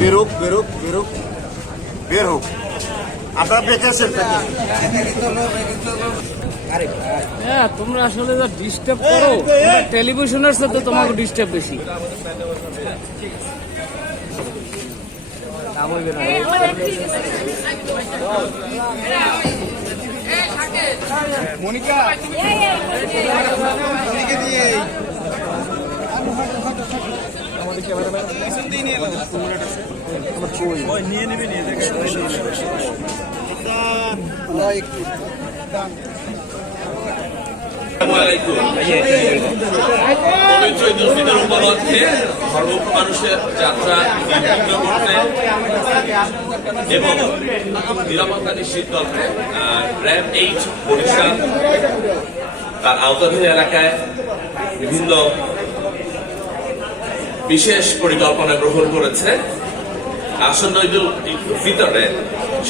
বেরোক বেরোক বেরোক বের হোক আপনারা বেঁচেছেন। হ্যাঁ, তোমরা আসলে যা ডিস্টার্ব করো, টেলিভিশনের সাথে তোমাকে ডিস্টার্ব বেশি। মনিকা নিয়ে নেবে নিয়ে পবিত্র ঈদ উল ফিতর উপলক্ষে সর্ব মানুষের যাত্রা নির্বিঘ্ন করতে এবং নিরাপত্তা নিশ্চিত করতে র্যাব 8 বরিশাল তার আওতাধীন এলাকায় বিভিন্ন বিশেষ পরিকল্পনা গ্রহণ করেছে। আসন্ন ঈদ উল ফিতরে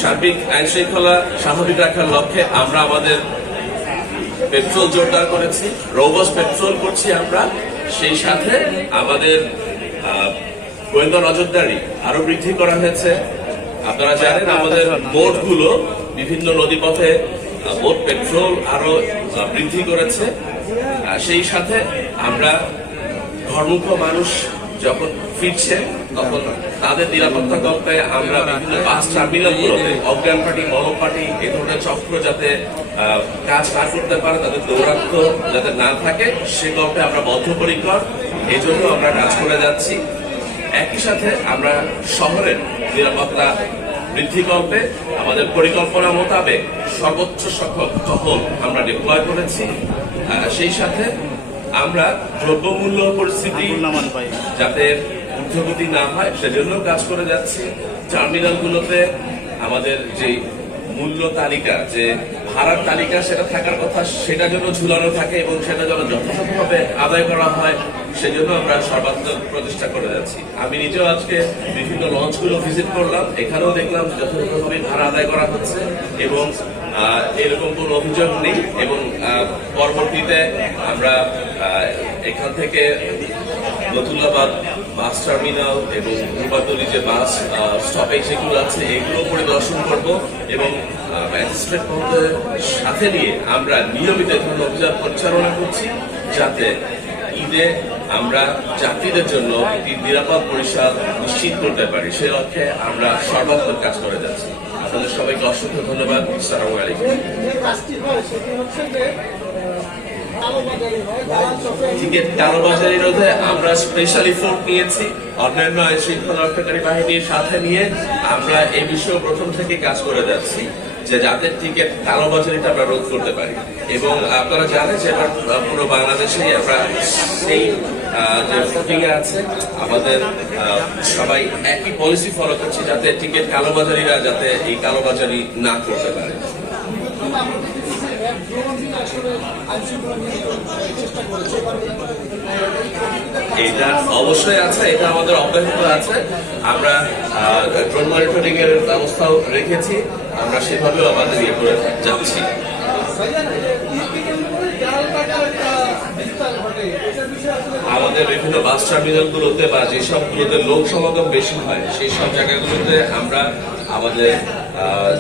সার্বিক আইন শৃঙ্খলা স্বাভাবিক রাখার লক্ষ্যে আমরা আমাদের পেট্রোল জোরদার করেছি, রোবস পেট্রোল করছি আমরা। সেই সাথে আমাদের গোয়েন্দা নজরদারি আরো বৃদ্ধি করা হয়েছে। আপনারা জানেন আমাদের বোটগুলো বিভিন্ন নদীপথে বোট পেট্রোল আরো বৃদ্ধি করেছে। সেই সাথে আমরা ঘরমুখ মানুষ যখন ফিরছে তখন তাদের নিরাপত্তা করতে আমরা বিভিন্ন বাস টার্মিনালগুলোতে অজ্ঞান পার্টি মলম পার্টি এই ধরনের চক্র যাতে কাজ না করতে পারে, তাদের দৌরাত্ম যাতে না থাকে সে গল্পে আমরা বদ্ধপরিকর। এই জন্য আমরা কাজ করে যাচ্ছি। একই সাথে আমরা শহরের নিরাপত্তা বৃদ্ধি করতে আমাদের পরিকল্পনা মোতাবেক সর্বোচ্চ সংখ্যক টহল আমরা ডিপ্লয় করেছি। সেই সাথে আমরা দ্রব্যমূল্য পরিস্থিতি যাতে ঊর্ধ্বগতি না হয় সেজন্য কাজ করে যাচ্ছি। টার্মিনালগুলোতে আমাদের যে মূল্য তালিকা, যে ভাড়ার তালিকা সেটা থাকার কথা, সেটা যেন ঝুলানো থাকে এবং সেটা যেন যথাযথভাবে আদায় করা হয় সেজন্য আমরা সর্বাত্মক প্রচেষ্টা করে যাচ্ছি। আমি নিজেও আজকে বিভিন্ন লঞ্চগুলো ভিজিট করলাম, এখানেও দেখলাম যথাযথভাবে ভাড়া আদায় করা হচ্ছে এবং এরকম কোনো অভিযোগ নেই। এবং পরবর্তীতে আমরা এখান থেকে নতুল্লাবাদ বাস টার্মিনাল এবং রূপাতলি যে বাস স্টপেজ যেগুলো আছে এগুলো পরিদর্শন করব এবং ম্যাজিস্ট্রেট মহোদয়ের সাথে নিয়ে আমরা নিয়মিত ধরনের অভিযান পরিচালনা করছি যাতে ঈদে আমরা যাত্রীদের জন্য একটি নিরাপদ বরিশাল নিশ্চিত করতে পারি। সে লক্ষ্যে আমরা সর্বাত্মক কাজ করে যাচ্ছি। আপনাদের সবাইকে অসংখ্য ধন্যবাদ। আসসালামু আলাইকুম। টিকিট কালোবাজারি রোধে আমরা স্পেশালি ফোর্স নিয়েছি। অন্যান্য আইন শৃঙ্খলা রক্ষাকারী বাহিনীর সাথে নিয়ে আমরা এই বিষয়ে প্রথম থেকে কাজ করে যাচ্ছি যে যাতে টিকিট কালোবাজারিটা আমরা রোধ করতে পারি। এবং আপনারা জানেন যে এবার পুরো বাংলাদেশে আমরা সেই যে ভোটিং এ আছে আমাদের সবাই একই পলিসি ফলো করছি যাতে টিকিট কালোবাজারিরা যাতে এই কালোবাজারি না করতে পারে। এটা অবশ্যই আছে, এটা আমাদের অব্যাহত আছে। আমরা ড্রোন মনিটরিং এর ব্যবস্থাও রেখেছি, আমরা সেভাবেও আমাদের ইয়ে করে যাচ্ছি। আমাদের বিভিন্ন বাস টার্মিনাল গুলোতে বা যেসবগুলোতে লোক সমাগম বেশি হয় সেই সব জায়গাগুলোতে আমরা আমাদের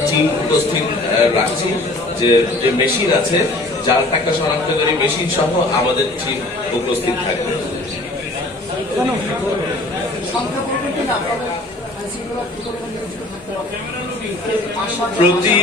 টিম উপস্থিত রাখছি। যে মেশিন আছে, জাল টাকা শনাক্তকারী মেশিন সহ আমাদের টিম উপস্থিত থাকবে। প্রতি